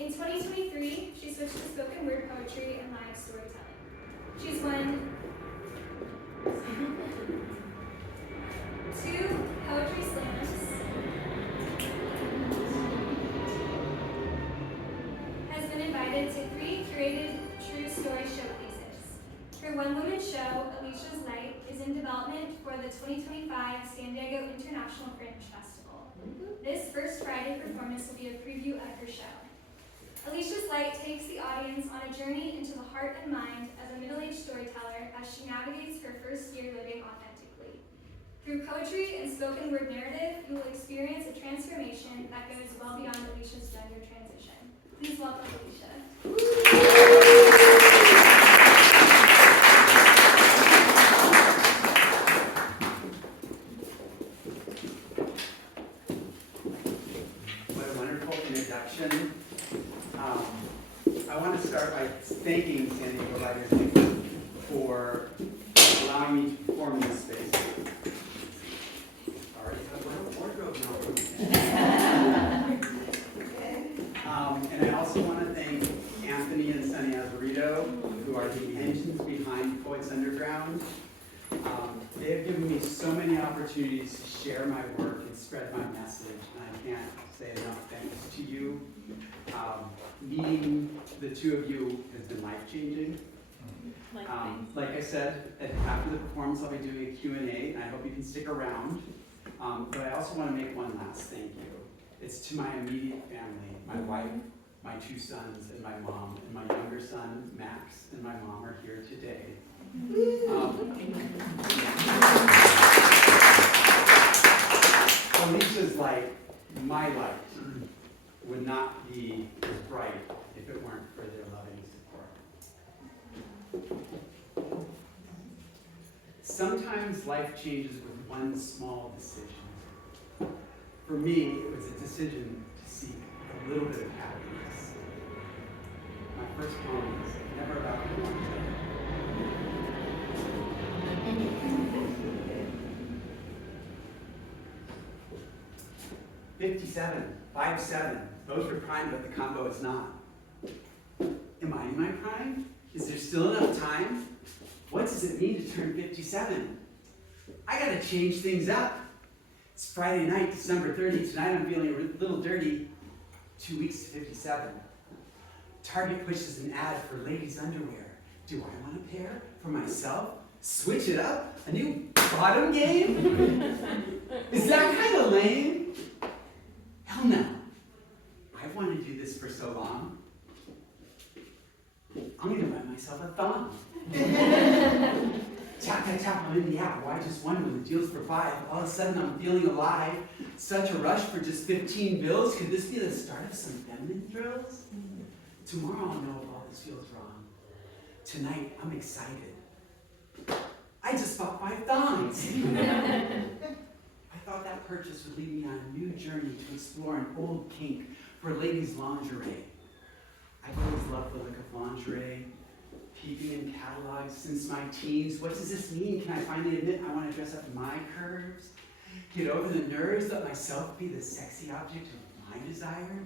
In 2023, she switched to spoken word poetry and live storytelling. She's won 2 poetry slams, has been invited to 3 curated true story showcases. Her one-woman show, Alisha's Light, is in development for the 2025 San Diego International Fringe Festival. This first Friday performance will be a preview of her show. Alisha's Light takes the audience on a journey into the heart and mind as a middle-aged storyteller as she navigates her first year living authentically. Through poetry and spoken word narrative, you will experience a transformation that goes well beyond Alisha's gender transition. Please welcome Alisha. What a wonderful introduction. I want to start by thanking San Diego Writers Week for allowing me to perform in this space. Already have a wardrobe now. And I also want to thank Anthony and Sunny Azarito, who are the engines behind Poets Underground. They have given me so many opportunities to share my work and spread my message, and I can't say enough thanks to you. Meeting the two of you has been life-changing. Like I said, after the performance, I'll be doing a Q&A, and I hope you can stick around. But I also want to make one last thank you. It's to my immediate family, my wife, my 2 sons, and my mom, and my younger son, Max, and my mom are here today. Alicia's light, my light, would not be as bright if it weren't for their loving support. Sometimes life changes with one small decision. For me, it was a decision to seek a little bit of happiness. My first poem is never about the one thing. 57, 5'7", both are prime, but the combo is not. Am I in my prime? Is there still enough time? What does it mean to turn 57? I gotta change things up. It's Friday night, December 30. Tonight I'm feeling a little dirty. 2 weeks to 57. Target pushes an ad for ladies' underwear. Do I want a pair for myself? Switch it up? A new bottom game? Is that kind of lame? Hell no. I've wanted to do this for so long. I'm gonna buy myself a thong. Tap, tap, tap, I'm in the app. Why just one when the deal's for 5? All of a sudden I'm feeling alive. Such a rush for just 15 bills. Could this be the start of some feminine thrills? Tomorrow I'll know if all this feels wrong. Tonight I'm excited. I just bought 5 thongs. I thought that purchase would lead me on a new journey to explore an old kink for ladies' lingerie. I've always loved the look of lingerie, peeping in catalogs since my teens. What does this mean? Can I finally admit I want to dress up my curves? Get over the nerves, let myself be the sexy object of my desire?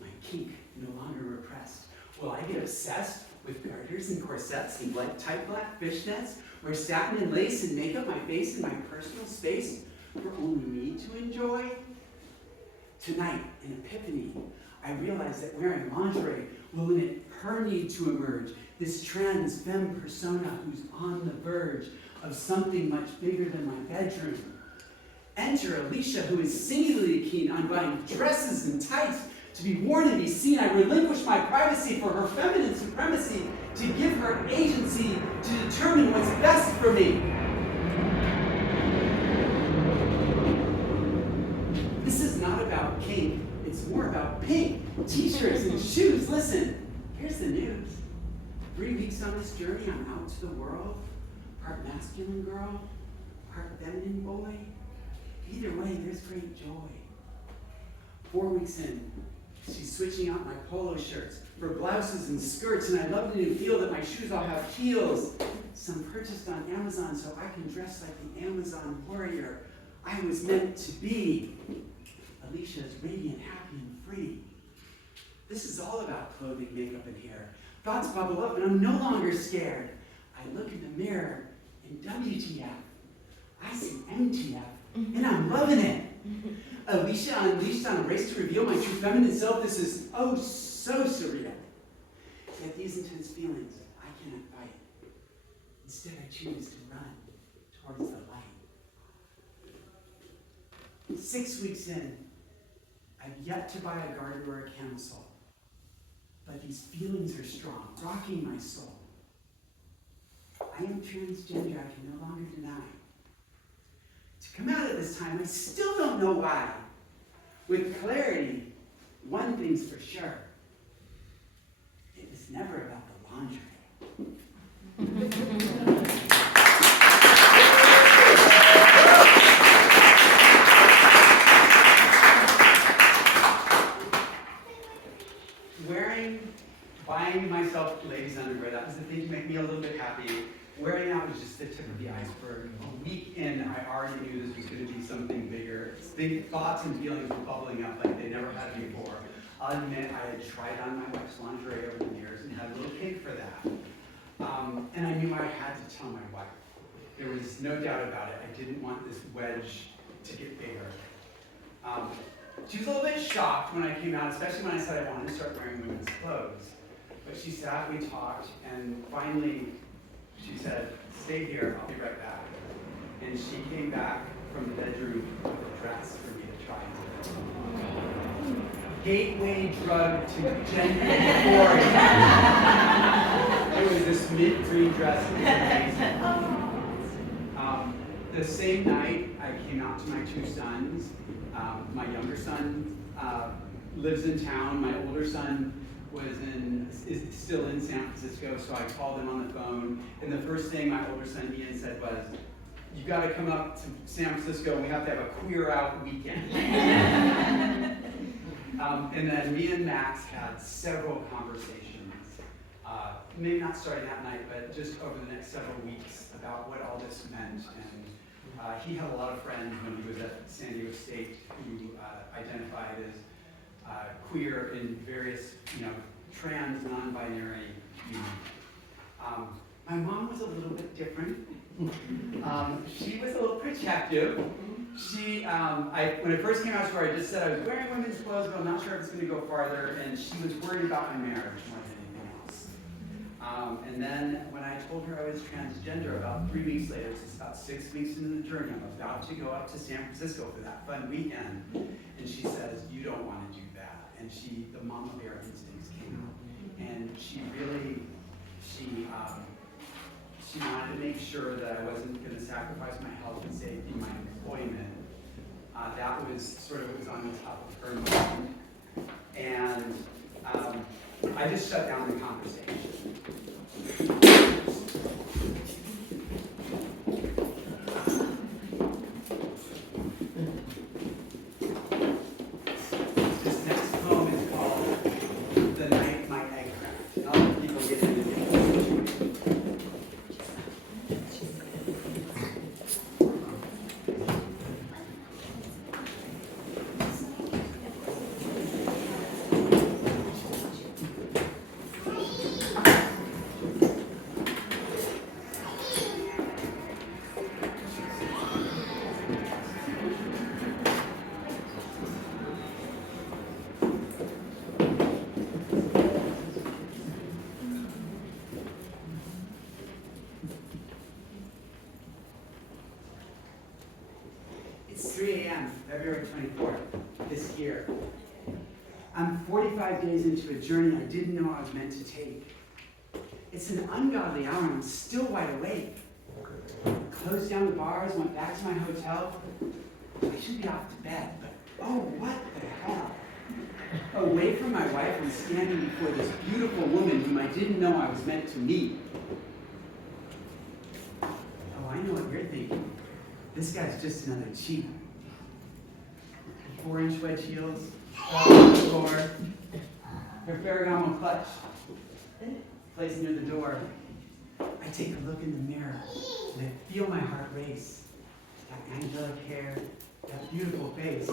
My kink no longer repressed. Will I get obsessed with garters and corsets and tight black fishnets, wear satin and lace and make up my face in my personal space for only me to enjoy? Tonight, in Epiphany, I realize that wearing lingerie will limit her need to emerge, this trans femme persona who's on the verge of something much bigger than my bedroom. Enter Alisha, who is singularly keen on buying dresses and tights to be worn and be seen. I relinquish my privacy for her feminine supremacy to give her agency to determine what's best for me. This is not about kink, it's more about pink, t-shirts and shoes. Listen, here's the news. 3 weeks on this journey, I'm out to the world. Part masculine girl, part feminine boy. Either way, there's great joy. 4 weeks in, she's switching out my polo shirts for blouses and skirts, and I love the new feel that my shoes all have heels. Some purchased on Amazon so I can dress like the Amazon warrior I was meant to be. Alisha is radiant, happy, and free. This is all about clothing, makeup, and hair. Thoughts bubble up, and I'm no longer scared. I look in the mirror, and WTF? I see MTF, and I'm loving it. Alisha unleashed on a race to reveal my true feminine self. This is oh so surreal. Yet these intense feelings, I cannot fight. Instead, I choose to run towards the light. 6 weeks in, I've yet to buy a garter or a camisole. But these feelings are strong, rocking my soul. I am transgender, I can no longer deny. To come out at this time, I still don't know why. With clarity, one thing's for sure. It was never about the laundry. Buying myself ladies' underwear, that was the thing to make me a little bit happy. Wearing out was just the tip of the iceberg. A week in, I already knew this was going to be something bigger. Thoughts and feelings were bubbling up like they never had before. I'll admit I had tried on my wife's lingerie over the years and had a little cake for that. And I knew I had to tell my wife. There was no doubt about it. I didn't want this wedge to get bigger. She was a little bit shocked when I came out, especially when I said I wanted to start wearing women's clothes. But she sat, we talked, and finally she said, stay here, I'll be right back. And she came back from the bedroom with a dress for me to try on. Gateway drug to gender euphoria. It was this mint-green dress, it was amazing. The same night, I came out to my two sons. My younger son lives in town, my older son is still in San Francisco, so I called him on the phone, and the first thing my older son Ian said was, you got to come up to San Francisco, and we have to have a queer out weekend. And then me and Max had several conversations, maybe not starting that night, but just over the next several weeks about what all this meant. And he had a lot of friends when he was at San Diego State who identified as queer in various, trans, non-binary. My mom was a little bit different. She was a little protective. When I first came out to her, I just said I was wearing women's clothes, but I'm not sure if it's going to go farther, and she was worried about my marriage more than anything else. And then when I told her I was transgender, about 3 weeks later, it's about 6 weeks into the journey, I'm about to go up to San Francisco for that fun weekend, and she says, you don't want to do that. And the mama bear instincts came out. And she wanted to make sure that I wasn't going to sacrifice my health and safety, my employment. That was sort of what was on the top of her mind. And I just shut down the conversation. It's 3 a.m., February 24th, this year. I'm 45 days into a journey I didn't know I was meant to take. It's an ungodly hour and I'm still wide awake. Closed down the bars, went back to my hotel. I should be off to bed, but oh, what the hell? Away from my wife, I'm standing before this beautiful woman whom I didn't know I was meant to meet. Oh, I know what you're thinking. This guy's just another cheat. 4-inch wedge heels, fell on the floor, her Ferragamo clutch placed near the door. I take a look in the mirror and I feel my heart race. That angelic hair, that beautiful face.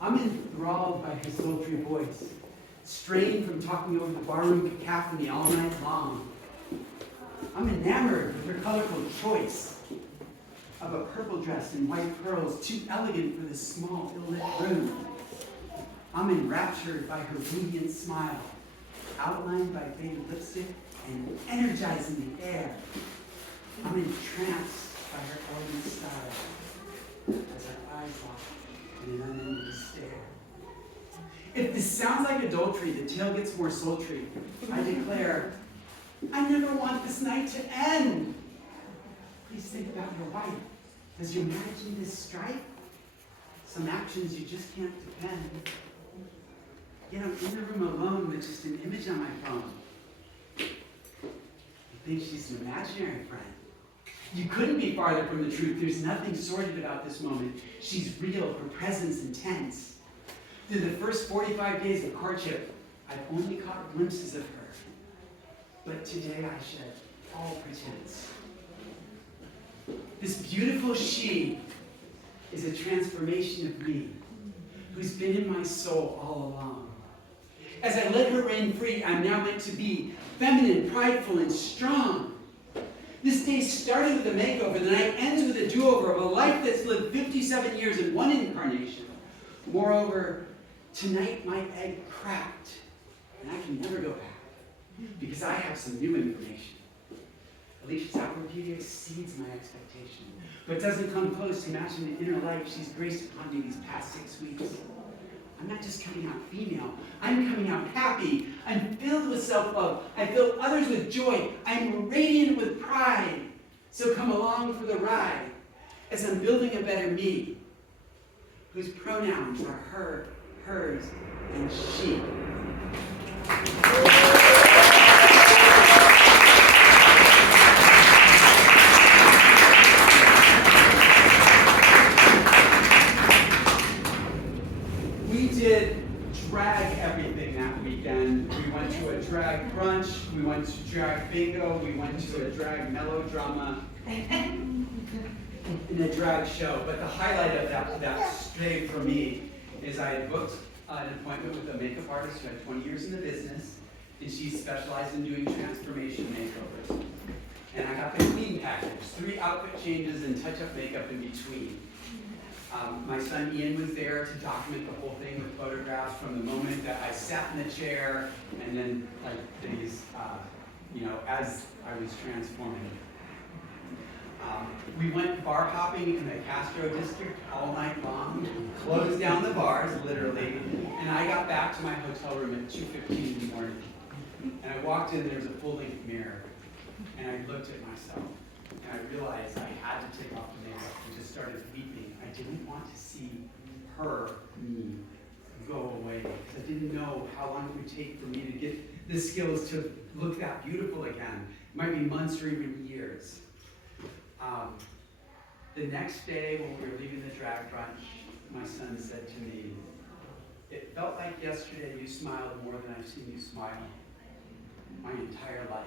I'm enthralled by her sultry voice. strained from talking over the barroom cacophony all night long. I'm enamored with her colorful choice of a purple dress and white pearls, too elegant for this small, ill-lit room. I'm enraptured by her radiant smile, outlined by faded lipstick and energizing the air. I'm entranced by her elegant style as her eyes lock in an unending stare. If this sounds like adultery, the tale gets more sultry. I declare, I never want this night to end. Please think about your wife. Does you imagine this strife? Some actions you just can't defend. Yet I'm in the room alone with just an image on my phone. You think she's an imaginary friend. You couldn't be farther from the truth. There's nothing sordid about this moment. She's real, her presence intense. Through the first 45 days of courtship, I've only caught glimpses of her. But today I shed all pretense. This beautiful she is a transformation of me, who's been in my soul all along. As I let her reign free, I'm now meant to be feminine, prideful, and strong. This day started with a makeover, the night ends with a do-over of a life that's lived 57 years in one incarnation. Moreover, tonight my egg cracked, and I can never go back, because I have some new information. Alisha's outward beauty exceeds my expectation, but doesn't come close to matching the inner life she's graced upon me these past 6 weeks. I'm not just coming out female, I'm coming out happy. I'm filled with self-love. I fill others with joy. I'm radiant with pride. So come along for the ride as I'm building a better me, whose pronouns are her, hers, and she. We did drag everything that weekend. We went to a drag brunch, we went to drag bingo, we went to a drag melodrama, and a drag show. But the highlight of that stay for me is I had booked an appointment with a makeup artist who had 20 years in the business, and she specialized in doing transformation makeovers. And I got the clean package, 3 outfit changes and touch-up makeup in between. My son Ian was there to document the whole thing with photographs from the moment that I sat in the chair and then like these, as I was transforming. We went bar hopping in the Castro district all night long, closed down the bars, literally, and I got back to my hotel room at 2:15 in the morning. And I walked in, there was a full-length mirror, and I looked at myself, and I realized I had to take off the makeup and just started weeping. I didn't want to see her, me, go away, because I didn't know how long it would take for me to get the skills to look that beautiful again. It might be months or even years. The next day, when we were leaving the drag brunch, my son said to me, "It felt like yesterday you smiled more than I've seen you smile my entire life."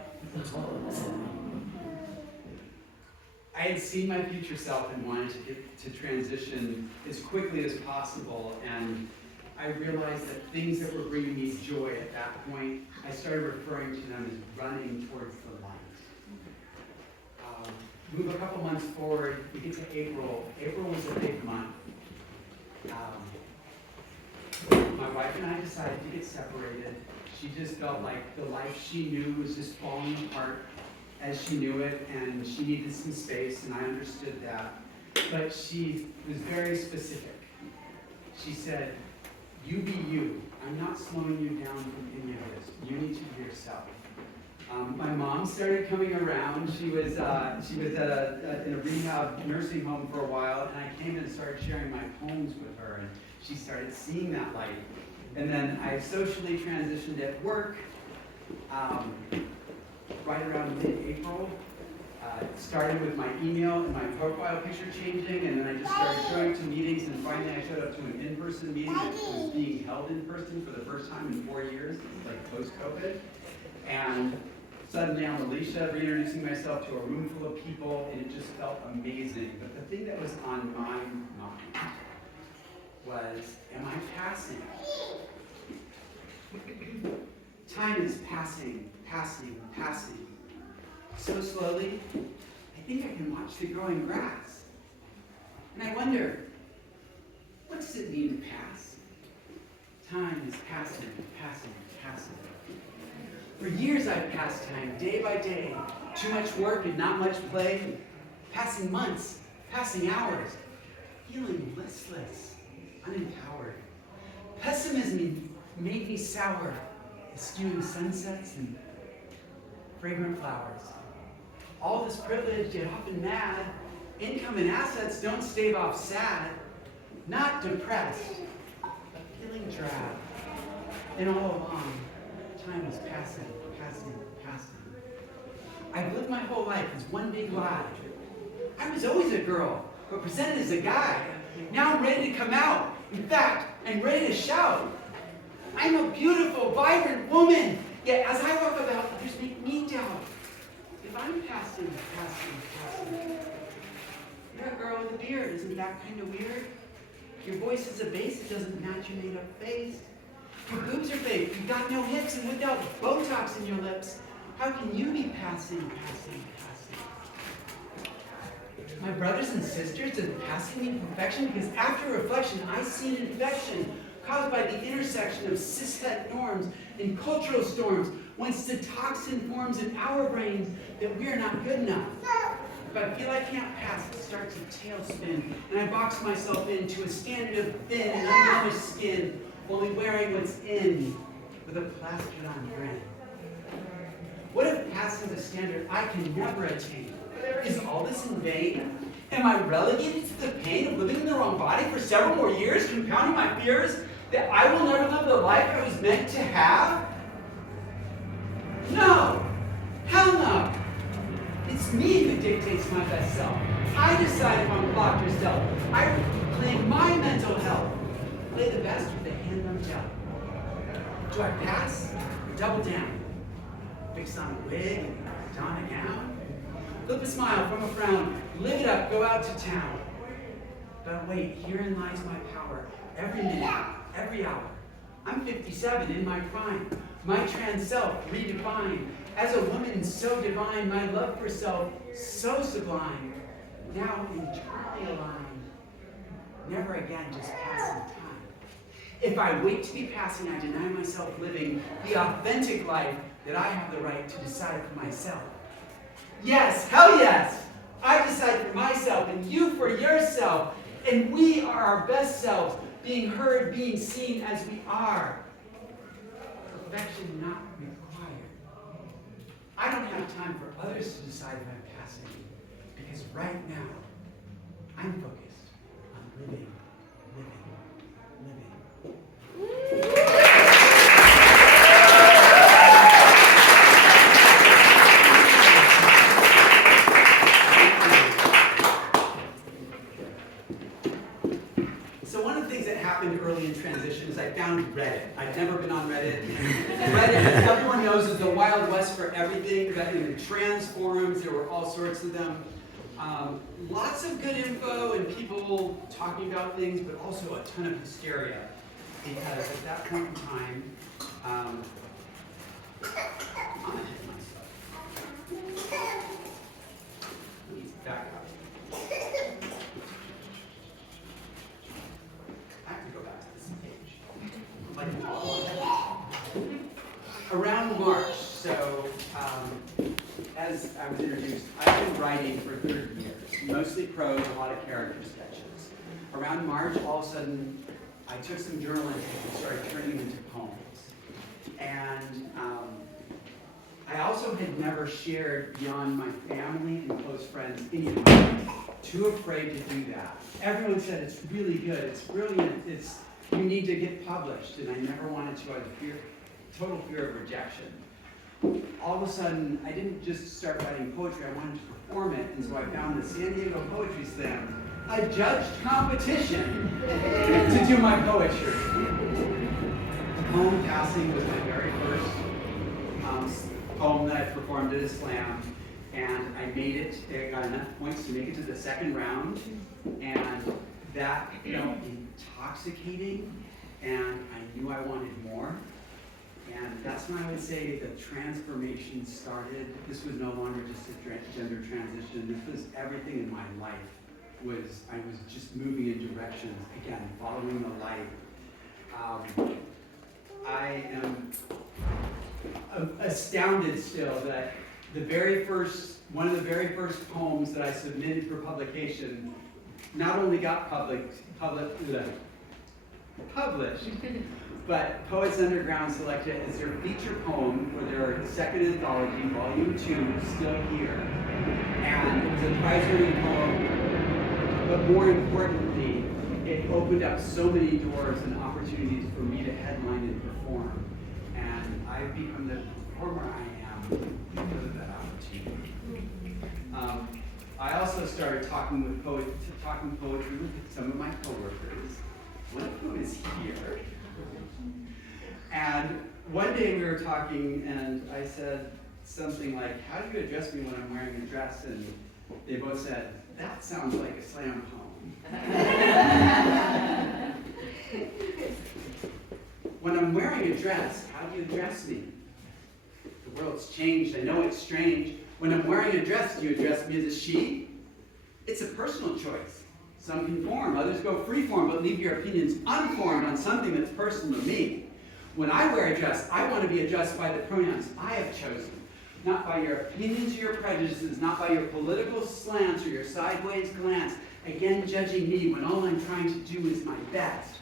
I had seen my future self and wanted to get to transition as quickly as possible, and I realized that things that were bringing me joy at that point, I started referring to them as running towards the light. Move a couple months forward, we get to April. April was a big month. My wife and I decided to get separated. She just felt like the life she knew was just falling apart as she knew it, and she needed some space, and I understood that. But she was very specific. She said, "You be you. I'm not slowing you down from any of this. You need to be yourself." My mom started coming around. She was in a rehab nursing home for a while, and I came and started sharing my poems with her, and she started seeing that light. And then I socially transitioned at work right around mid-April. It started with my email and my profile picture changing, and then I just started showing to meetings, and finally I showed up to an in-person meeting that was being held in person for the first time in 4 years, like post-COVID. And suddenly I'm Alisha, reintroducing myself to a room full of people, and it just felt amazing. But the thing that was on my mind was, am I passing? Time is passing, passing, passing. So slowly, I think I can watch the growing grass. And I wonder, what does it mean to pass? Time is passing, passing, passing. For years I've passed time, day by day. Too much work and not much play. Passing months, passing hours. Feeling listless, unempowered. Pessimism made me sour, eschewing sunsets and fragrant flowers. All this privilege, yet often mad. Income and assets don't stave off sad. Not depressed, but feeling drab. And all along, time was passing, passing, passing. I've lived my whole life as one big lie. I was always a girl, but presented as a guy. Now I'm ready to come out. In fact, I'm ready to shout. I'm a beautiful, vibrant woman. Yet as I walk about, others make me doubt. If I'm passing, passing, passing. You're a girl with a beard. Isn't that kind of weird? Your voice is a bass. It doesn't match your made-up face. Your boobs are fake. You've got no hips, and without Botox in your lips, how can you be passing, passing, passing? My brothers and sisters, does passing mean perfection? Because after reflection, I see an infection caused by the intersection of cishet norms and cultural storms, whence the toxin forms in our brains that we are not good enough. If I feel I can't pass, it starts a tailspin, and I box myself into a standard of thin and unblemished skin, only wearing what's in with a plastered on grin. What if passing the standard I can never attain? Is all this in vain? Am I relegated to the pain of living in the wrong body for several more years, compounding my fears that I will never live the life I was meant to have? No! Hell no! It's me that dictates my best self. I decide if I'm blocked or stealth. I claim my mental health. Play the best with the hand I'm dealt. Do I pass or double down? Fix on a wig and don a gown? Flip a smile from a frown, live it up, go out to town. But wait, herein lies my power. Every minute, every hour. I'm 57 in my prime. My trans self redefined. As a woman so divine, my love for self so sublime. Now internally aligned. Never again just passing time. If I wait to be passing, I deny myself living the authentic life that I have the right to decide for myself. Yes, hell yes! I decide for myself and you for yourself. And we are our best selves, being heard, being seen as we are. Perfection not required. I don't have time for others to decide if I'm passing, because right now, I'm focused on living, living, living. Early in transition is I found Reddit. I've never been on Reddit. Reddit, as everyone knows, is the Wild West for everything. But in the trans forums, there were all sorts of them. Lots of good info and people talking about things, but also a ton of hysteria. Because at that point in time, I'm gonna hit myself. Let me back up. Around March, so as I was introduced, I've been writing for 30 years, mostly prose, a lot of character sketches. Around March, all of a sudden, I took some journal entries and started turning them into poems. And I also had never shared beyond my family and close friends any of them. Too afraid to do that. Everyone said it's really good, it's brilliant, you need to get published, and I never wanted to. I had total fear of rejection. All of a sudden, I didn't just start writing poetry, I wanted to perform it, and so I found the San Diego Poetry Slam, a judged competition to do my poetry. Poem Passing was my very first poem that I performed at a slam, and I made it. I got enough points to make it to the second round, and that felt intoxicating, and I knew I wanted more. And that's when I would say the transformation started. This was no longer just a gender transition. This was everything in my life. I was just moving in directions, again, following the light. I am astounded still that one of the very first poems that I submitted for publication not only got published, but Poets Underground selected it as their feature poem for their second anthology, Volume 2, Still Here. And it was a prize-winning poem, but more importantly, it opened up so many doors and opportunities for me to headline and perform. And I've become the performer I am because of that opportunity. I also started talking poetry with some of my coworkers. One of whom is here. And one day we were talking, and I said something like, "How do you address me when I'm wearing a dress?" And they both said, "That sounds like a slam poem." When I'm wearing a dress, how do you address me? The world's changed. I know it's strange. When I'm wearing a dress, do you address me as a she? It's a personal choice. Some conform, others go freeform, but leave your opinions unformed on something that's personal to me. When I wear a dress, I want to be addressed by the pronouns I have chosen, not by your opinions or your prejudices, not by your political slants or your sideways glance, again judging me when all I'm trying to do is my best.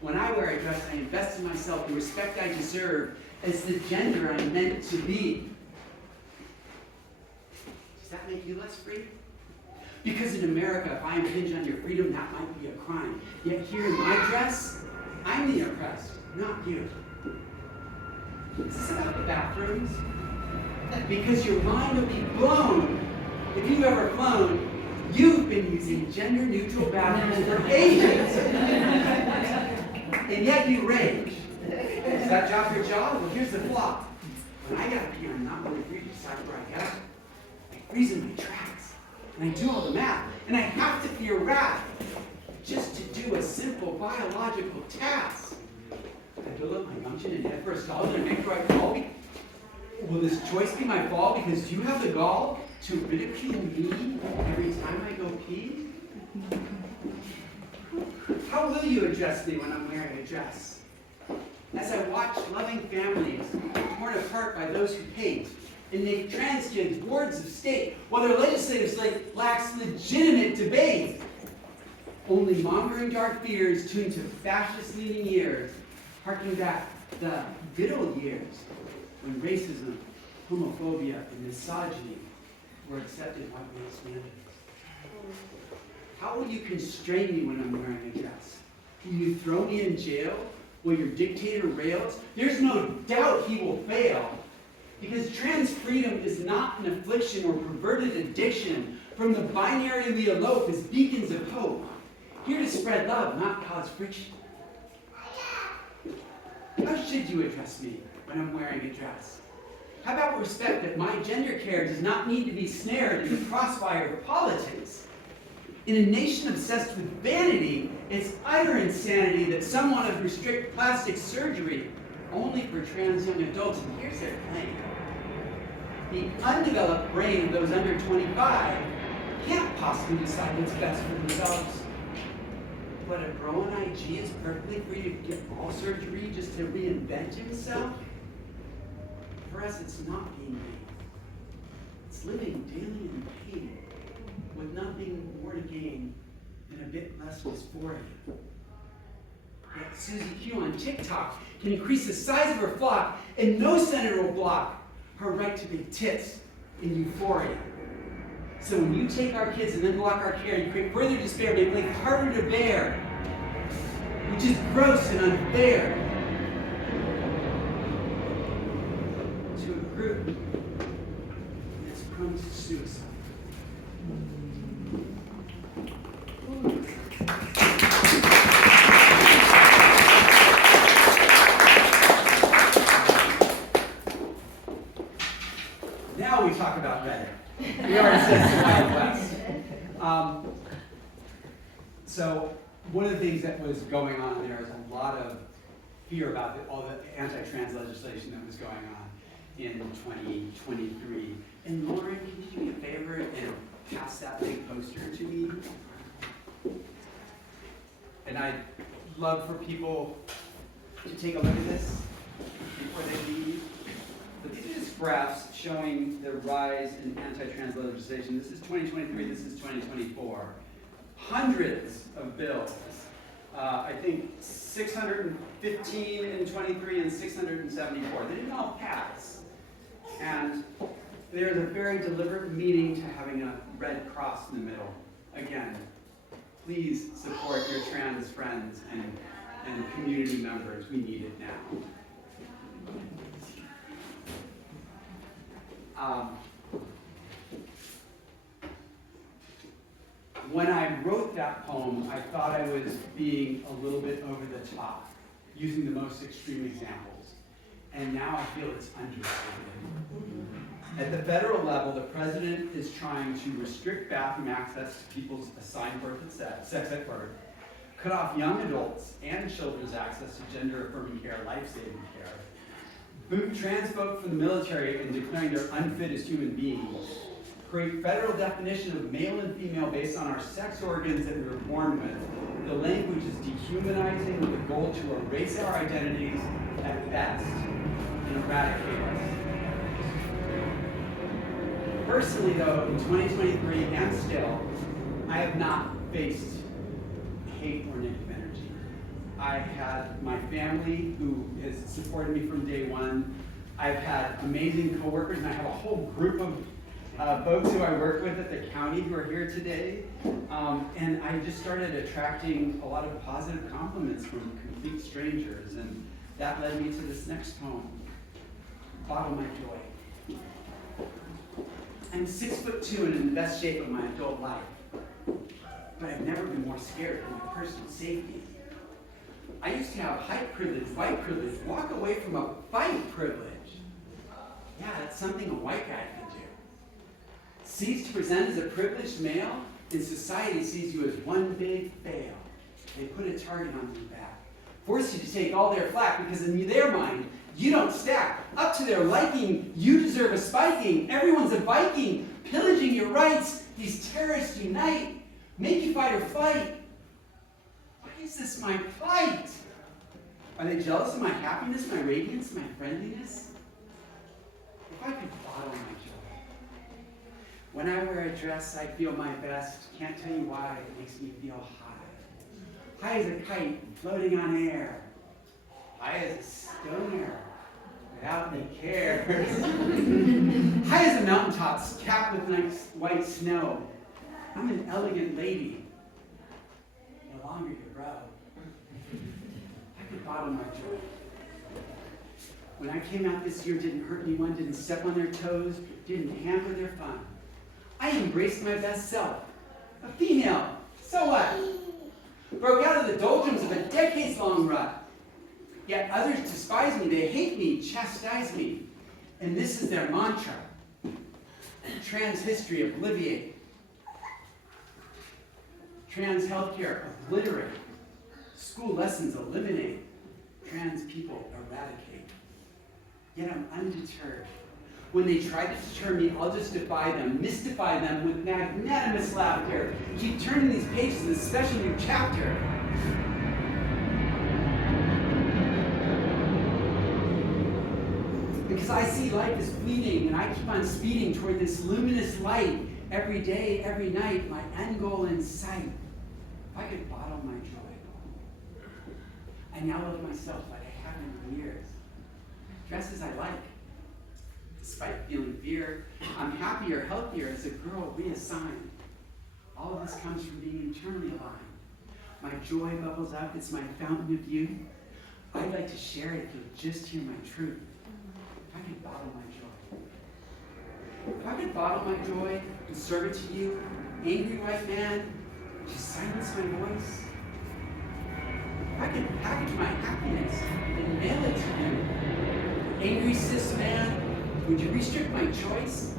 When I wear a dress, I invest in myself, the respect I deserve as the gender I'm meant to be. Does that make you less free? Because in America, if I impinge on your freedom, that might be a crime. Yet here in my dress, I'm the oppressed, not you. Is this about the bathrooms? Because your mind will be blown. If you've ever flown, you've been using gender-neutral bathrooms for ages. And yet you rage. Is that job your job? Well, here's the flaw. When I gotta pee, I'm not really free to decide where I go. I freeze in my tracks. And I do all the math, and I have to fear wrath just to do a simple biological task. I build up my gumption and head for a stall and make the right call. Will this choice be my fall because you have the gall to ridicule me every time I go pee? How will you address me when I'm wearing a dress? As I watch loving families torn apart by those who hate, and make trans kids wards of state, while their legislative slate lacks legitimate debate. Only mongering dark fears tuned to fascist-leaning ears, harking back the good old years when racism, homophobia, and misogyny were accepted white male standards. How will you constrain me when I'm wearing a dress? Will you throw me in jail? Will your dictator rails? There's no doubt he will fail. Because trans freedom is not an affliction or perverted addiction. From the binary we elope as beacons of hope. Here to spread love, not cause friction. How should you address me when I'm wearing a dress? How about respect that my gender care does not need to be snared in the crossfire of politics? In a nation obsessed with vanity, it's utter insanity that some want to restrict plastic surgery only for trans young adults. And here's their claim. The undeveloped brain of those under 25 can't possibly decide what's best for themselves. But a bro on IG is perfectly free to get all surgery just to reinvent himself? For us, it's not being made. It's living daily in pain, with nothing more to gain than a bit less dysphoria. Yet Susie Q on TikTok can increase the size of her flock, and no senator will block her right to big tits in euphoria. So when you take our kids and then block our care, you create further despair, make life harder to bear, which is gross and unfair to a group that's prone to suicide. Now we talk about red. We already said the Wild West. So one of the things that was going on there is a lot of fear about all the anti-trans legislation that was going on in 2023. And Lauren, can you do me a favor and pass that big poster to me? And I'd love for people to take a look at this before they leave. But these are just graphs showing the rise in anti-trans legislation. This is 2023, this is 2024. Hundreds of bills. I think 615 in 23 and 674. They didn't all pass. And there's a very deliberate meaning to having a red cross in the middle. Again, please support your trans friends and community members. We need it now. When I wrote that poem, I thought I was being a little bit over the top, using the most extreme examples. And now I feel it's understated. At the federal level, the president is trying to restrict bathroom access to people's assigned sex at birth, cut off young adults and children's access to gender-affirming care, life-saving care, boot trans folk from the military and declaring they're unfit as human beings, create federal definition of male and female based on our sex organs that we were born with. The language is dehumanizing with a goal to erase our identities at best and eradicate us. Personally, though, in 2023 and still, I have not faced hate or negative energy. I had my family who has supported me from day one. I've had amazing coworkers, and I have a whole group of folks who I work with at the county who are here today. And I just started attracting a lot of positive compliments from complete strangers, and that led me to this next poem, Bottle My Joy. I'm 6'2" and in the best shape of my adult life, but I've never been more scared for my personal safety. I used to have height privilege, white privilege, walk away from a fight privilege. Yeah, that's something a white guy can do. Cease to present as a privileged male, and society sees you as one big fail. They put a target on your back, force you to take all their flack because in their mind, you don't stack. Up to their liking, you deserve a spiking. Everyone's a Viking, pillaging your rights. These terrorists unite, make you fight or flight. Why is this my plight? Are they jealous of my happiness, my radiance, my friendliness? If I could bottle my joy. When I wear a dress, I feel my best. Can't tell you why, it makes me feel high. High as a kite, floating on air. High as a stoner, without any cares. High as a mountaintop, capped with nice white snow. I'm an elegant lady, no longer your bro. I could bottle my joy. When I came out this year, didn't hurt anyone, didn't step on their toes, didn't hamper their fun. I embraced my best self, a female, so what? Broke out of the doldrums of a decades-long rut. Yet others despise me, they hate me, chastise me. And this is their mantra. Trans history obliviate. Trans healthcare obliterate. School lessons eliminate. Trans people eradicate. Yet I'm undeterred. When they try to deter me, I'll just defy them, mystify them with magnanimous laughter. Keep turning these pages in a special new chapter. Because I see life as fleeting, and I keep on speeding toward this luminous light every day, every night, my end goal in sight. If I could bottle my joy. I now love myself like I haven't in years. Dress as I like, despite feeling fear. I'm happier, healthier as a girl reassigned. All of this comes from being internally aligned. My joy bubbles up, it's my fountain of youth. I'd like to share it if you'll just hear my truth. If I could bottle my joy. If I could bottle my joy and serve it to you, angry white man, would you silence my voice? If I could package my happiness and mail it to you, angry cis man, would you restrict my choice?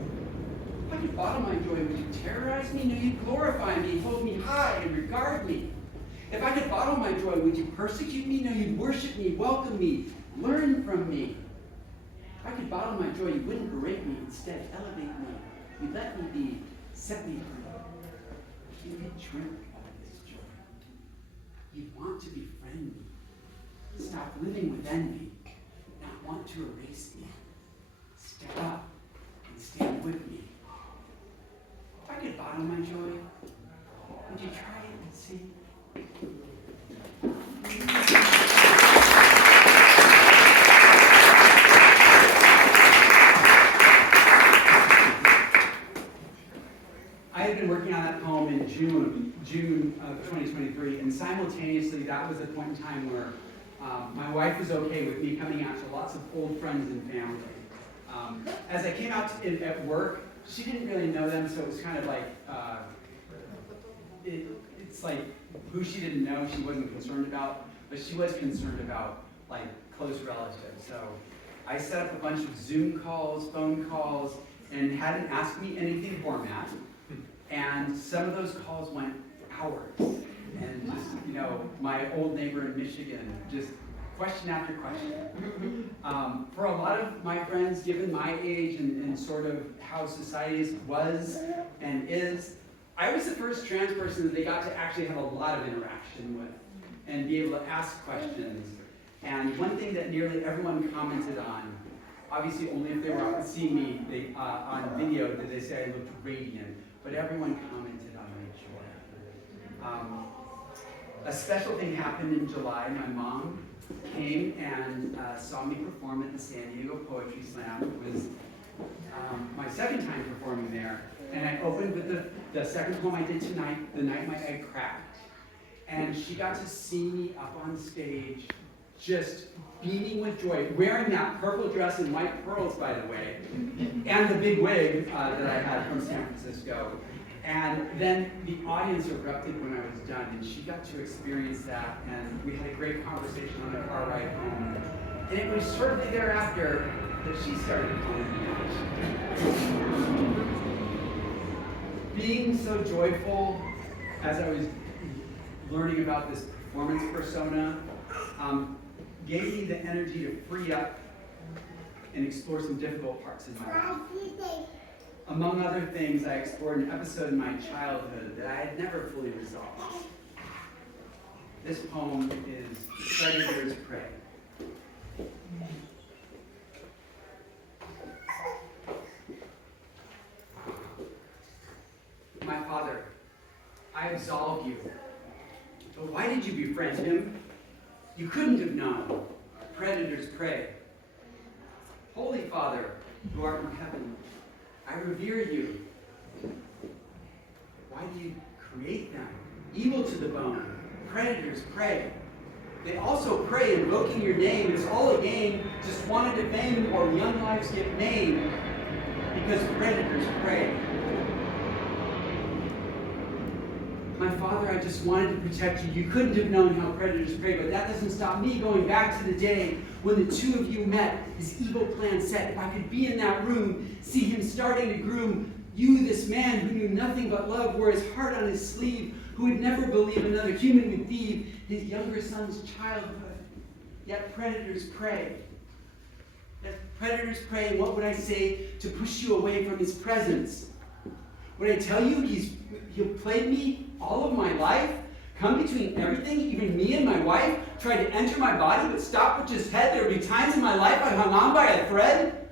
If I could bottle my joy, would you terrorize me? No, you'd glorify me, hold me high, and regard me. If I could bottle my joy, would you persecute me? No, you'd worship me, welcome me, learn from me. If I could bottle my joy, you wouldn't berate me. Instead, elevate me. You'd let me be, set me free. You could drink all this joy. You'd want to befriend me. Stop living with envy, not want to erase me. Step up and stand with me. If I could bottle my joy, would you try it and see? I had been working on that poem in June of 2023, and simultaneously that was a point in time where my wife was okay with me coming out to lots of old friends and family. As I came out at work, she didn't really know them, so it was kind of like, it's like who she didn't know she wasn't concerned about, but she was concerned about like close relatives. So I set up a bunch of Zoom calls, phone calls, and hadn't asked me anything format. And some of those calls went hours. And just, my old neighbor in Michigan, just question after question. For a lot of my friends, given my age and sort of how society was and is, I was the first trans person that they got to actually have a lot of interaction with and be able to ask questions. And one thing that nearly everyone commented on, obviously only if they were seeing me on video did they say I looked radiant, but everyone commented on my joy. A special thing happened in July. My mom came and saw me perform at the San Diego Poetry Slam. It was my second time performing there. And I opened with the second poem I did tonight, The Night My Egg Cracked. And she got to see me up on stage, just beaming with joy, wearing that purple dress and white pearls, by the way, and the big wig that I had from San Francisco. And then the audience erupted when I was done, and she got to experience that, and we had a great conversation on the car ride home. And it was shortly thereafter that she started calling me Alisha. Being so joyful as I was learning about this performance persona gave me the energy to free up and explore some difficult parts in my life. Among other things, I explored an episode in my childhood that I had never fully resolved. This poem is Predator's Prey. My father, I absolve you. But why did you befriend him? You couldn't have known. Predator's prey. Holy Father, who art in heaven, I revere you. Why do you create them? Evil to the bone. Predators prey. They also prey, invoking your name. It's all a game. Just wanted to fame, or young lives get maimed. Because predators prey. My father, I just wanted to protect you. You couldn't have known how predators prey, but that doesn't stop me going back to the day when the two of you met, his evil plan set. If I could be in that room, see him starting to groom you, this man who knew nothing but love, wore his heart on his sleeve, who would never believe another human would thieve his younger son's childhood. Yet predators prey. Yet predators prey, and what would I say to push you away from his presence? Would I tell you he'll played me all of my life? Come between everything, even me and my wife? Tried to enter my body but stopped with his head? There would be times in my life I hung on by a thread?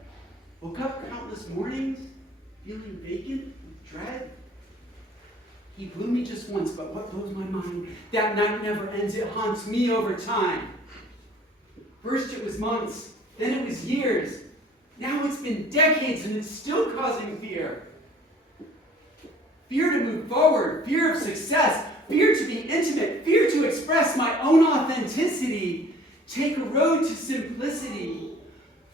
Woke up countless mornings, feeling vacant with dread? He blew me just once, but what blows my mind? That night never ends, it haunts me over time. First it was months, then it was years. Now it's been decades and it's still causing fear. Fear to move forward, fear of success, fear to be intimate, fear to express my own authenticity. Take a road to simplicity.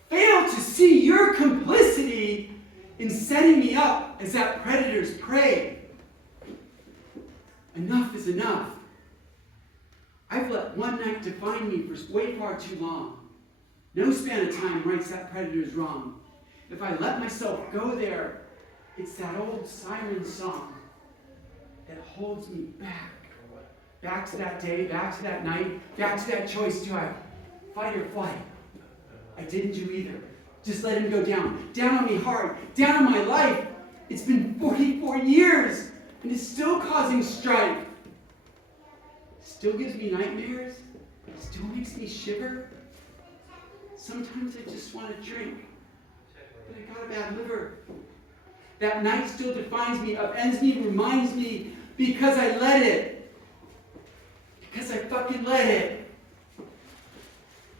Fail to see your complicity in setting me up as that predator's prey. Enough is enough. I've let one night define me for way far too long. No span of time rights that predator's wrong. If I let myself go there, it's that old siren song that holds me back, Back to that day, back to that night, back to that choice. Do I fight or flight? I didn't do either. Just let him go down. Down on me hard. Down on my life. It's been 44 years, and it's still causing strife. Still gives me nightmares. Still makes me shiver. Sometimes I just want to drink, but I got a bad liver. That night still defines me, upends me, reminds me, because I let it. Because I fucking let it.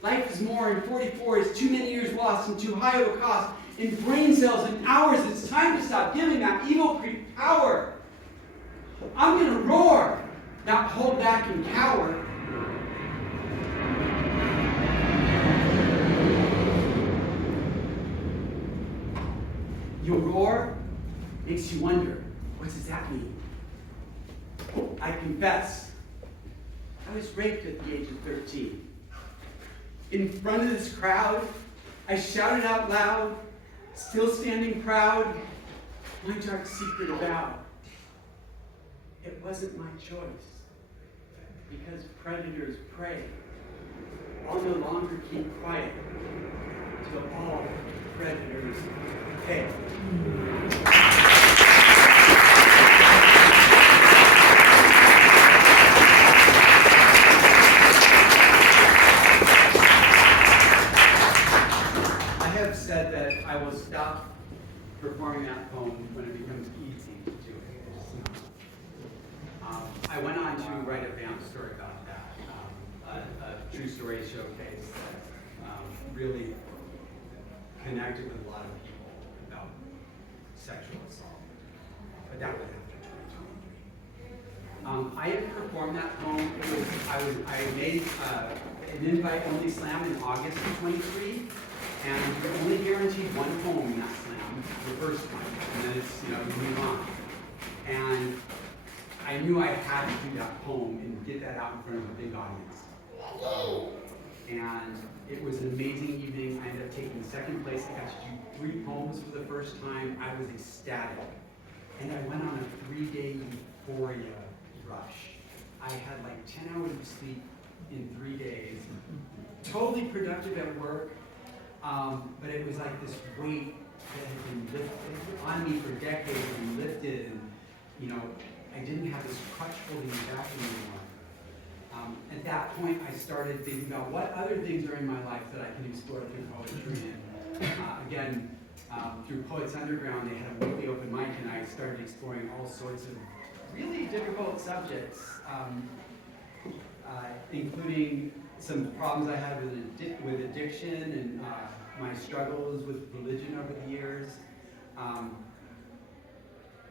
Life is more, and 44 is too many years lost and too high of a cost. In brain cells and hours, it's time to stop giving that evil creep power. I'm gonna roar, not hold back and cower. Your roar makes you wonder, what does that mean? I confess, I was raped at the age of 13. In front of this crowd, I shouted out loud, still standing proud, my dark secret avowed. It wasn't my choice, because predators prey. I'll no longer keep quiet till all predators pay. Said that I will stop performing that poem when it becomes easy to do it. I went on to write a band story about that, a true story showcase that really connected with a lot of people about sexual assault. But that was after 2023. I had performed that poem. I made an invite-only slam in August of 23. And you're only guaranteed one poem in that slam, the first one, and then it's, you move on. And I knew I had to do that poem and get that out in front of a big audience. And it was an amazing evening. I ended up taking second place. I got to do 3 poems for the first time. I was ecstatic. And I went on a 3-day euphoria rush. I had like 10 hours of sleep in 3 days. Totally productive at work. But it was like this weight that had been lifted on me for decades and lifted, and I didn't have this crutch holding me back anymore. At that point, I started thinking about what other things are in my life that I can explore through poetry. And again, through Poets Underground, they had a weekly open mic, and I started exploring all sorts of really difficult subjects, including some problems I had with addiction and my struggles with religion over the years.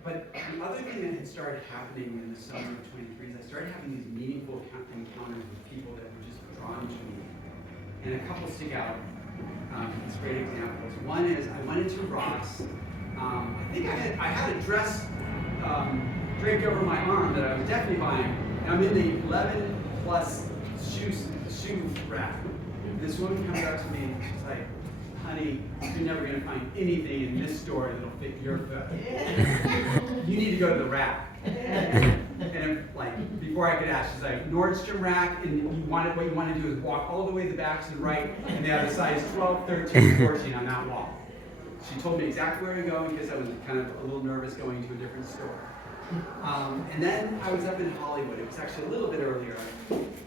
But the other thing that had started happening in the summer of 23 is I started having these meaningful encounters with people that were just drawn to me. And a couple stick out as great examples. One is I went into Ross. I think I had a dress draped over my arm that I was definitely buying. And I'm in the 11 plus shoe rack. This woman comes up to me and she's like, honey, you're never going to find anything in this store that'll fit your foot. You need to go to the rack. And like, before I could ask, she's like, Nordstrom rack, and what you want to do is walk all the way to the back to the right, and they have a size 12, 13, 14 on that wall. She told me exactly where to go in case I was kind of a little nervous going to a different store. And then I was up in Hollywood. It was actually a little bit earlier.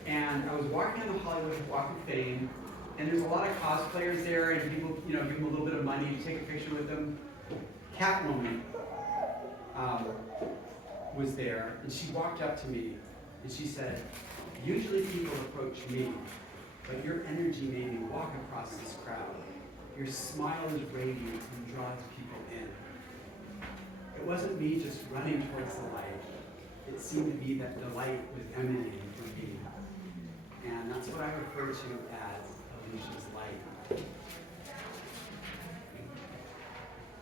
And I was walking on the Hollywood Walk of Fame, and there's a lot of cosplayers there, and people, give them a little bit of money to take a picture with them. Catwoman was there, and she walked up to me, and she said, usually people approach me, but your energy made me walk across this crowd. Your smile is radiant and draws people in. It wasn't me just running towards the light. It seemed to be that the light was emanating from me. And that's what I refer to as Alisha's light.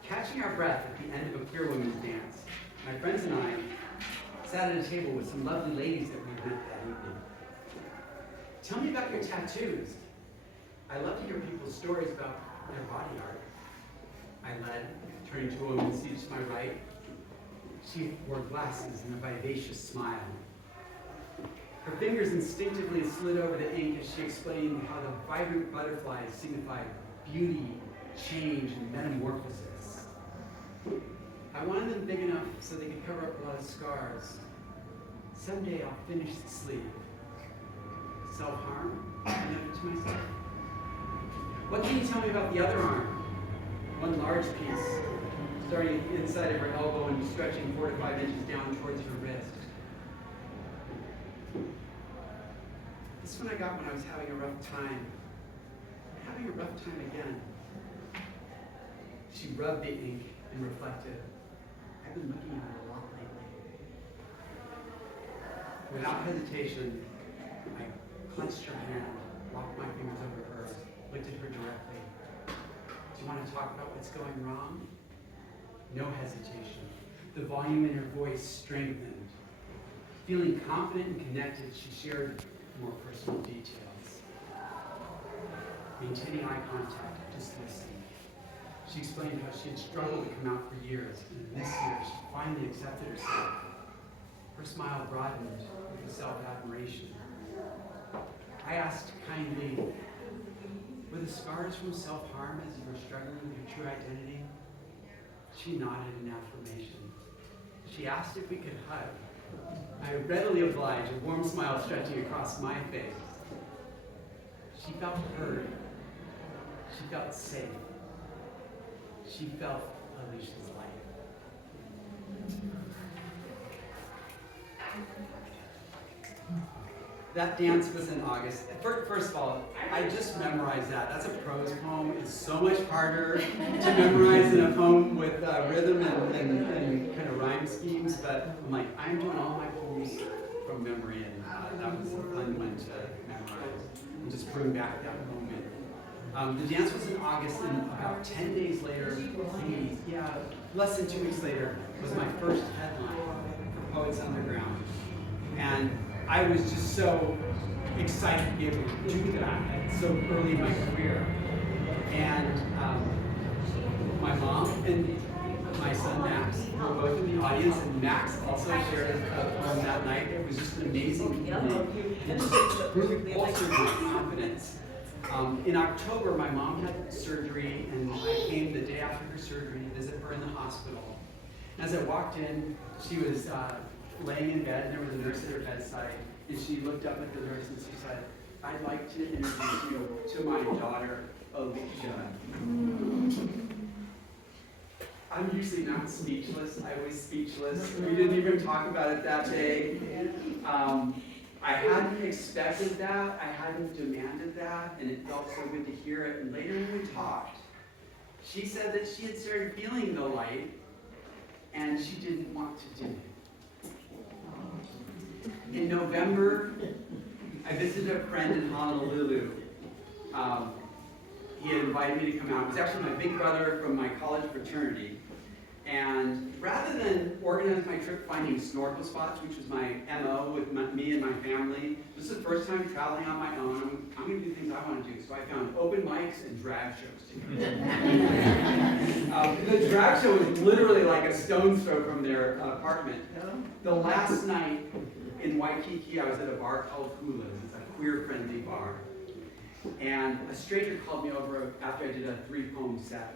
Catching our breath at the end of a queer women's dance, my friends and I sat at a table with some lovely ladies that we met that evening. Tell me about your tattoos. I love to hear people's stories about their body art. I led, turning to a woman seated to my right. She wore glasses and a vivacious smile. Her fingers instinctively slid over the ink as she explained how the vibrant butterflies signified beauty, change, and metamorphosis. I wanted them big enough so they could cover up a lot of scars. Someday I'll finish the sleeve. Self-harm? I noted to myself. What can you tell me about the other arm? One large piece, starting inside of her elbow and stretching 4 to 5 inches down towards her wrist. This one I got when I was having a rough time. Having a rough time again. She rubbed the ink and reflected. I've been looking at it a lot lately. Without hesitation, I clenched her hand, walked my fingers over hers, looked at her directly. Do you want to talk about what's going wrong? No hesitation. The volume in her voice strengthened. Feeling confident and connected, she shared more personal details. Maintaining eye contact, just listening. She explained how she had struggled to come out for years, and this year she finally accepted herself. Her smile broadened with self-admiration. I asked kindly, were the scars from self-harm as you were struggling with your true identity? She nodded in affirmation. She asked if we could hug. I readily obliged, a warm smile stretching across my face. She felt heard. She felt safe. She felt Alisha's light. That dance was in August. First of all, I just memorized that. That's a prose poem. It's so much harder to memorize than a poem with rhythm and kind of rhyme schemes. But I'm like, I'm doing all my poems from memory, and that was a fun one to memorize and just bring back that moment. The dance was in August, and about 10 days later, less than 2 weeks later, was my first headline for Poets Underground. And I was just so excited to be able to do that so early in my career. And my mom and my son Max were both in the audience, and Max also shared a poem that night. It was just an amazing evening. It just really bolstered my confidence. In October, my mom had surgery, and I came the day after her surgery to visit her in the hospital. And as I walked in, she was laying in bed, and there was a nurse at her bedside, and she looked up at the nurse and she said, I'd like to introduce you to my daughter, Alisha. I'm usually not speechless. I was speechless. We didn't even talk about it that day. I hadn't expected that. I hadn't demanded that, and it felt so good to hear it. And later when we talked, she said that she had started feeling the light, and she didn't want to do it. In November, I visited a friend in Honolulu. He had invited me to come out. It was actually my big brother from my college fraternity. And rather than organize my trip finding snorkel spots, which was my MO with me and my family, this is the first time traveling on my own. I'm going to do things I want to do. So I found open mics and drag shows to go. The drag show was literally like a stone's throw from their apartment. The last night in Waikiki, I was at a bar called Hula's. It's a queer-friendly bar. And a stranger called me over after I did a 3-poem set.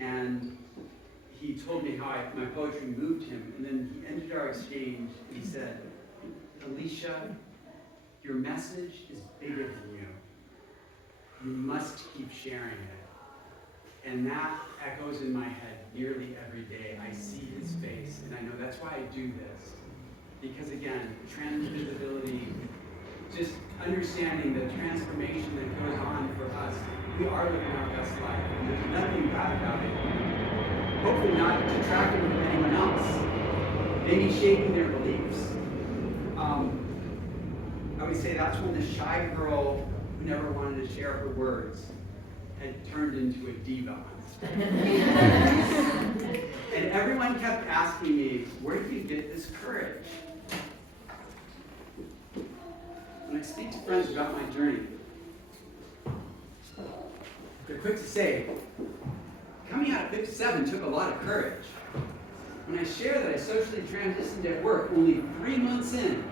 And he told me how my poetry moved him. And then he ended our exchange and he said, Alisha, your message is bigger than you. You must keep sharing it. And that echoes in my head nearly every day. I see his face, and I know that's why I do this. Because again, transvisibility, just understanding the transformation that goes on for us. We are living our best life, and there's nothing bad about it. Hopefully not detracting from anyone else, maybe shaping their beliefs. I would say that's when the shy girl who never wanted to share her words had turned into a diva on stage. And everyone kept asking me, where do you get this courage? When I speak to friends about my journey, they're quick to say, coming out at 57 took a lot of courage. When I share that I socially transitioned at work only 3 months in,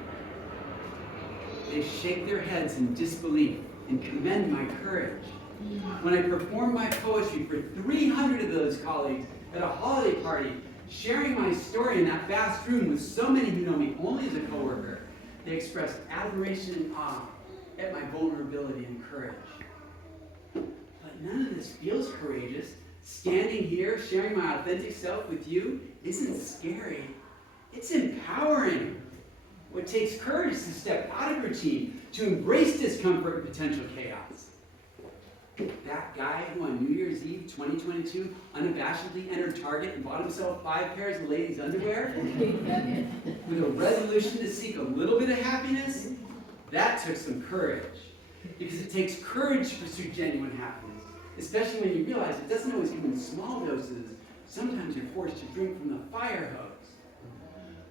They shake their heads in disbelief and commend my courage. When I perform my poetry for 300 of those colleagues at a holiday party, sharing my story in that vast room with so many who know me only as a coworker, they express admiration and awe at my vulnerability and courage. But none of this feels courageous. Standing here, sharing my authentic self with you isn't scary. It's empowering. What takes courage is to step out of routine, to embrace discomfort and potential chaos. That guy who on New Year's Eve 2022 unabashedly entered Target and bought himself 5 pairs of ladies' underwear with a resolution to seek a little bit of happiness, that took some courage. Because it takes courage to pursue genuine happiness, especially when you realize it doesn't always come in small doses. Sometimes you're forced to drink from the fire hose.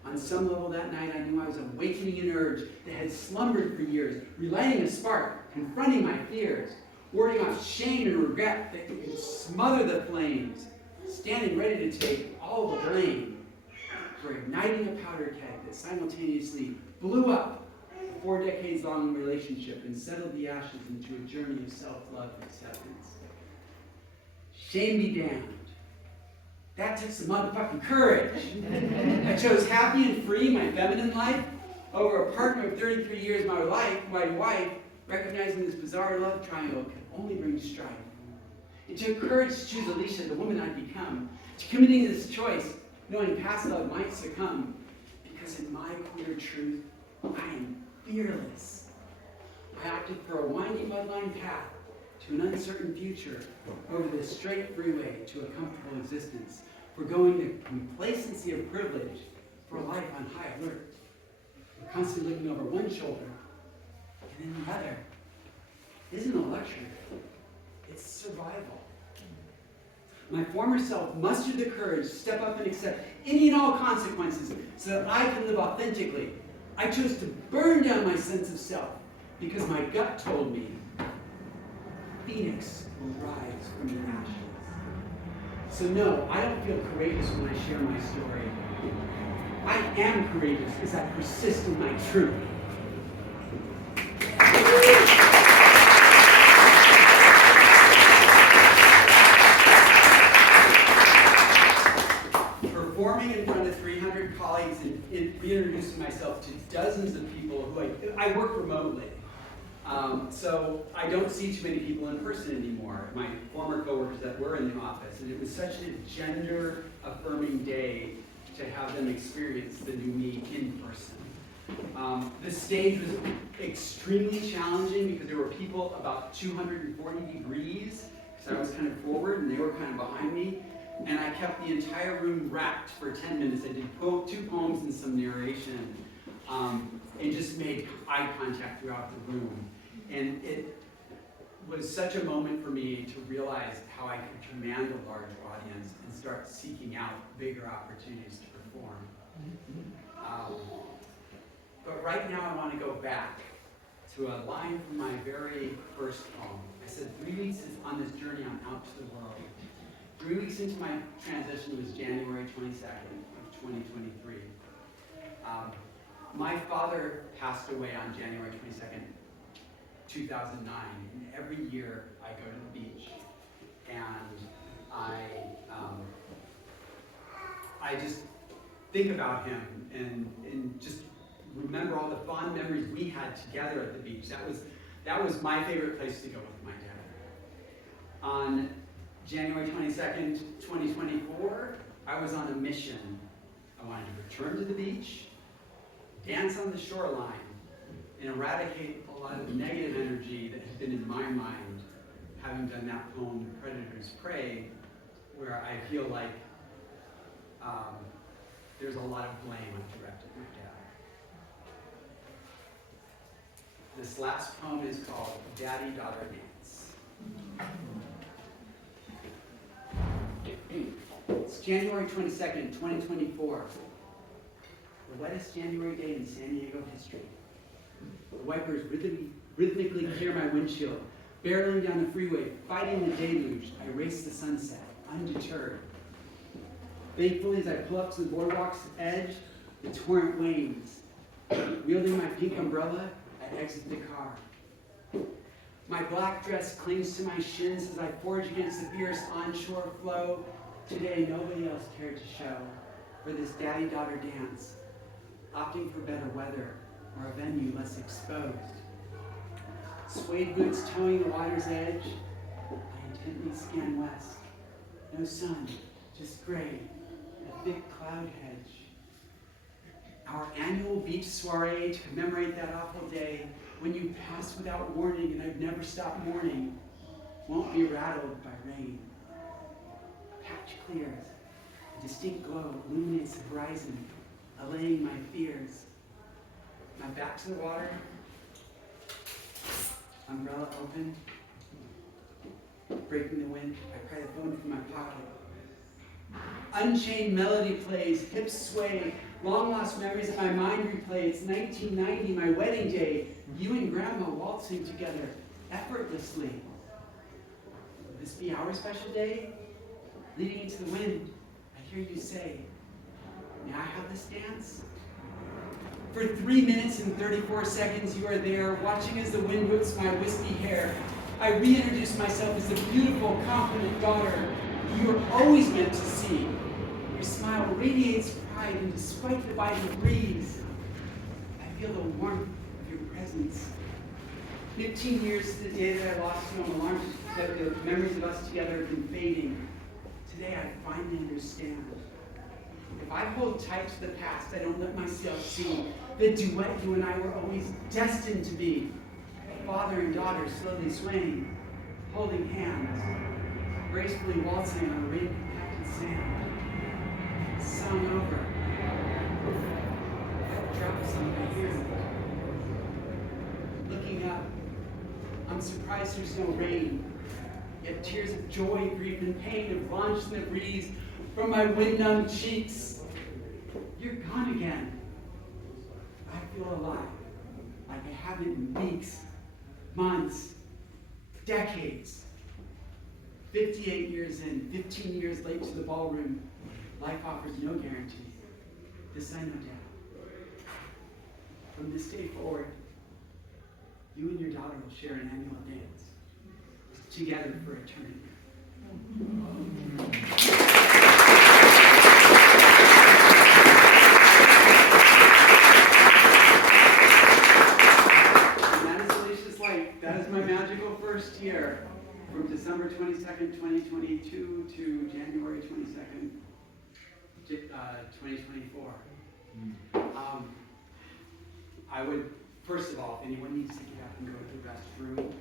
On some level that night, I knew I was awakening an urge that had slumbered for years, relighting a spark, confronting my fears, warding off shame and regret that could smother the flames, standing ready to take all the blame for igniting a powder keg that simultaneously blew up a 4 decades-long relationship and settled the ashes into a journey of self-love and acceptance. Shame be damned. That took some motherfucking courage. I chose happy and free, my feminine life, over a partner of 33 years, my wife, recognizing this bizarre love triangle could only bring strife. It took courage to choose Alisha, the woman I'd become, to committing this choice, knowing past love might succumb, because in my queer truth, I am fearless. I opted for a winding mudline path to an uncertain future, over the straight freeway to a comfortable existence, forgoing the complacency of privilege for a life on high alert, constantly looking over one shoulder and then the other. Isn't a luxury. It's survival. My former self mustered the courage to step up and accept any and all consequences so that I could live authentically. I chose to burn down my sense of self because my gut told me Phoenix will rise from the ashes. So no, I don't feel courageous when I share my story. I am courageous as I persist in my truth. Performing in front of 300 colleagues and reintroducing myself to dozens of people who I work remotely. So I don't see too many people in person anymore, my former coworkers that were in the office. And it was such a gender-affirming day to have them experience the new me in person. The stage was extremely challenging because there were people about 240 degrees, because I was kind of forward and they were kind of behind me. And I kept the entire room wrapped for 10 minutes. I did 2 poems and some narration, and just made eye contact throughout the room. And it was such a moment for me to realize how I could command a large audience and start seeking out bigger opportunities to perform. But right now I want to go back to a line from my very first poem. I said, 3 weeks on this journey, I'm out to the world. 3 weeks into my transition was January 22nd of 2023. My father passed away on January 22nd, 2009, and every year I go to the beach and I just think about him and just remember all the fond memories we had together at the beach. That was my favorite place to go with my dad. On January 22nd, 2024, I was on a mission. I wanted to return to the beach, dance on the shoreline, and eradicate a lot of the negative energy that had been in my mind, having done that poem, The Predator's Prey, where I feel like there's a lot of blame I've directed at my dad. This last poem is called Daddy-Daughter Dance. It's January 22nd, 2024. The wettest January day in San Diego history. The wipers rhythmically clear my windshield. Barreling down the freeway, fighting the deluge, I race the sunset, undeterred. Thankfully, as I pull up to the boardwalk's edge, the torrent wanes. Wielding my pink umbrella, I I exit the car. My black dress clings to my shins as I forge against the fierce onshore flow. Today, nobody else cared to show for this daddy-daughter dance, opting for better weather or a venue less exposed. Suede boots towing the water's edge, I intently scan west. No sun, just gray, a thick cloud hedge. Our annual beach soiree to commemorate that awful day when you pass without warning and I've never stopped mourning won't be rattled by rain. A patch clears, a distinct glow illuminates the horizon, allaying my fears. My back to the water, umbrella open, breaking the wind, I pry the phone from my pocket. Unchained melody plays, hips sway, long lost memories of my mind replay. It's 1990, my wedding day, you and Grandma waltzing together, effortlessly. Will this be our special day? Leading into the wind, I hear you say, may I have this dance? For 3 minutes and 34 seconds you are there, watching as the wind whips my wispy hair. I reintroduce myself as the beautiful, confident daughter you were always meant to see. Your smile radiates pride, and despite the biting breeze, I feel the warmth of your presence. 15 years to the day that I lost you, I'm alarmed that the memories of us together have been fading. Today I finally understand. If I hold tight to the past, I don't let myself see the duet you and I were always destined to be. Father and daughter slowly swaying, holding hands, gracefully waltzing on rain-compacted sand. Sung over, wet drops on my ear. Looking up, I'm surprised there's no rain, yet tears of joy, grief, and pain have launched in the breeze from my wind-numbed cheeks. You're gone again. I feel alive, like I haven't in weeks, months, decades. 58 years in, 15 years late to the ballroom, life offers no guarantee. This I know, Dad. From this day forward, you and your daughter will share an annual dance, together for eternity. And that is Alicia's life. That is my magical first year. From December 22nd, 2022 to January 22nd, 2024. I would, first of all, if anyone needs to get up and go to the restroom,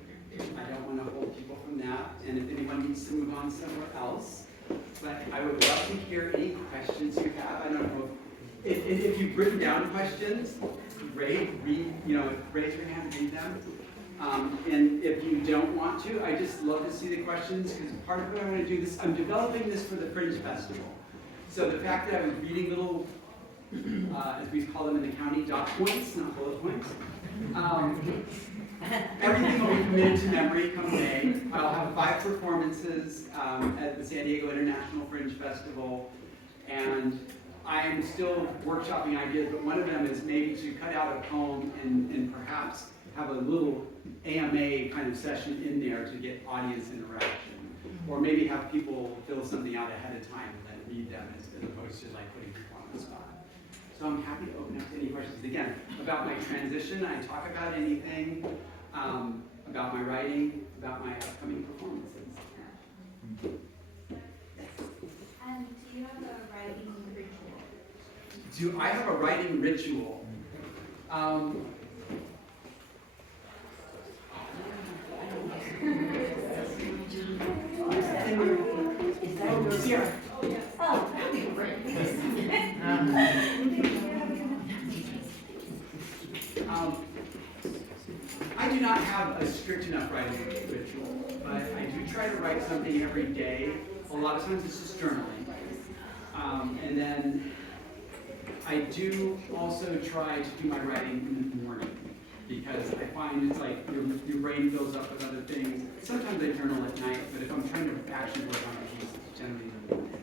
I don't want to hold people from that. And if anyone needs to move on somewhere else, but I would love to hear any questions you have. I don't know if you've written down questions, great. Raise your hand, read them. And if you don't want to, I just love to see the questions because part of what I want to do this, I'm developing this for the Fringe Festival. So the fact that I was reading little, as we call them in the county, dot points, not bullet points. Everything will be committed to memory come May. I'll have 5 performances at the San Diego International Fringe Festival. And I am still workshopping ideas, but one of them is maybe to cut out a poem and perhaps have a little AMA kind of session in there to get audience interaction. Or maybe have people fill something out ahead of time and then read them as opposed to like putting people on the spot. So I'm happy to open up to any questions. Again, about my transition, I talk about anything, about my writing, about my upcoming performances. And do you have a writing ritual? Do I have a writing ritual? Here. Oh, that'd be great. I do not have a strict enough writing ritual, but I do try to write something every day. A lot of times it's just journaling. And then I do also try to do my writing in the morning because I find it's like your brain fills up with other things. Sometimes I journal at night, but if I'm trying to actually work on a piece, it's generally in the morning.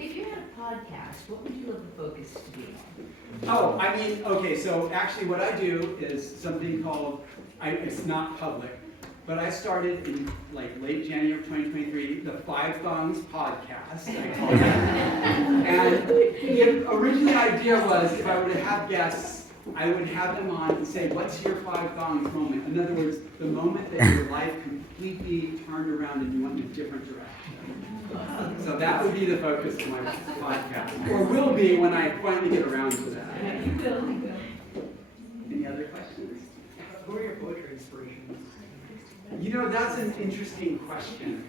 If you had a podcast, what would you love the focus to be on? Oh, I mean, okay, so actually what I do is something called, it's not public, but I started in like late January of 2023, the Five Thongs podcast, I call it. And the original idea was if I were to have guests, I would have them on and say, what's your Five Thongs moment? In other words, the moment that your life completely turned around and you went in a different direction. So that would be the focus of my podcast, or will be when I finally get around to that. You will. Any other questions? Who are your poetry inspirations? You know, that's an interesting question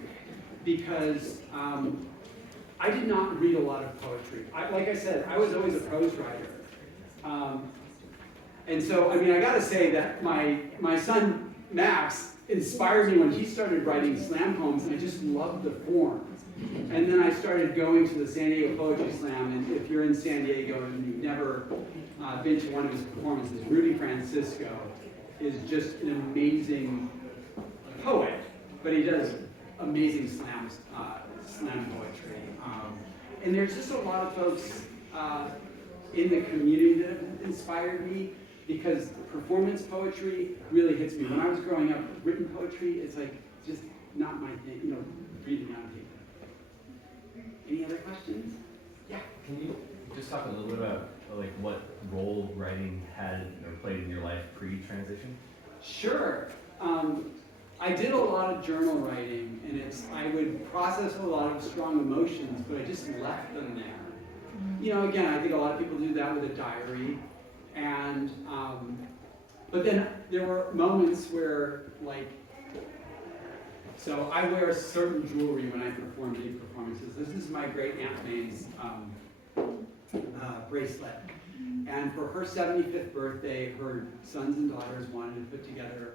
because I did not read a lot of poetry. Like I said, I was always a prose writer. And so, I mean, I gotta say that my son, Max, inspired me when he started writing slam poems, and I just loved the form. And then I started going to the San Diego Poetry Slam, and if you're in San Diego and you've never been to one of his performances, Rudy Francisco is just an amazing poet, but he does amazing slam poetry. And there's just a lot of folks in the community that have inspired me because performance poetry really hits me. When I was growing up, written poetry is like just not my thing, you know, reading on paper. Any other questions? Yeah. Can you just talk a little bit about like what role writing had or played in your life pre-transition? Sure. I did a lot of journal writing, and I would process a lot of strong emotions, but I just left them there. You know, again, I think a lot of people do that with a diary, and but then there were moments where, like, so I wear certain jewelry when I perform big performances. This is my great Aunt May's bracelet. And for her 75th birthday, her sons and daughters wanted to put together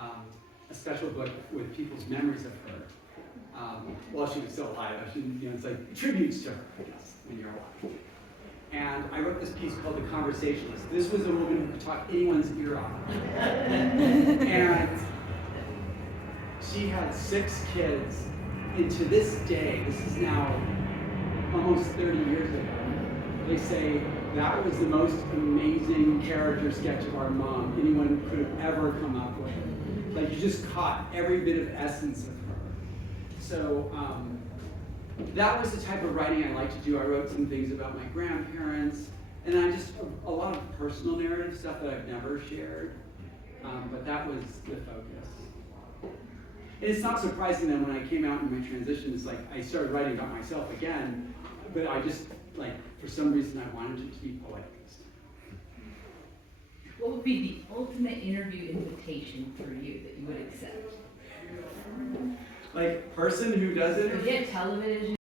a special book with people's memories of her while she was still alive. It's like tributes to her, I guess, when you're alive. And I wrote this piece called The Conversationalist. This was a woman who could talk anyone's ear off. And she had 6 kids, and to this day, this is now almost 30 years ago, they say that was the most amazing character sketch of our mom anyone could have ever come up with. Like, you just caught every bit of essence of her. So that was the type of writing I like to do. I wrote some things about my grandparents, and I just, a lot of personal narrative stuff that I've never shared, but that was the focus. And it's not surprising that when I came out in my transition, it's like I started writing about myself again, but I just, like, for some reason I wanted it to be poetic. What would be the ultimate interview invitation for you that you would accept? Like, person who does it? Yeah, television.